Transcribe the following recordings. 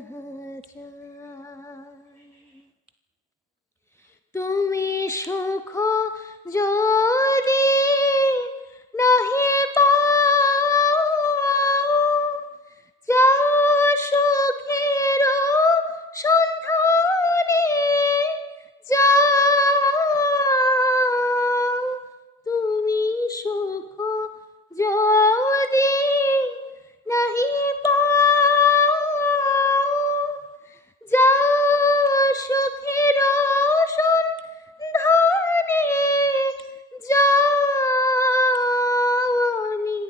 যাহা যায়। তুমি সুখ যদি নাহি পাও, যাও সুখের সন্ধানে যাও। তুমি সুখ যদি নাহি পাও, যাও সুখের সন্ধানে যাও। আমি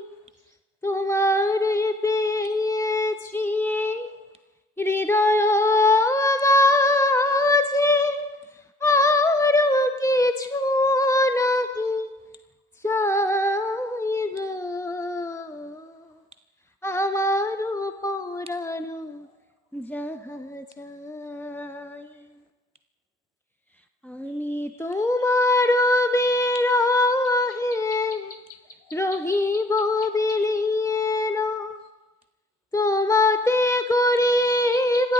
তোমারে পেয়েছি হৃদয় মাঝে, আর কিছু নাহি চাই গো। আমার পরাণ যাহা চাই, আমি তোমার বিরহে রহিব বিলীন, তোমাতে করিব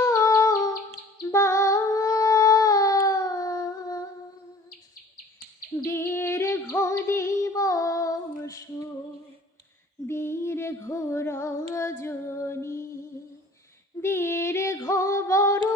বাস। দীর্ঘ দিবস দীর্ঘ রজনী, দীর্ঘ বরণ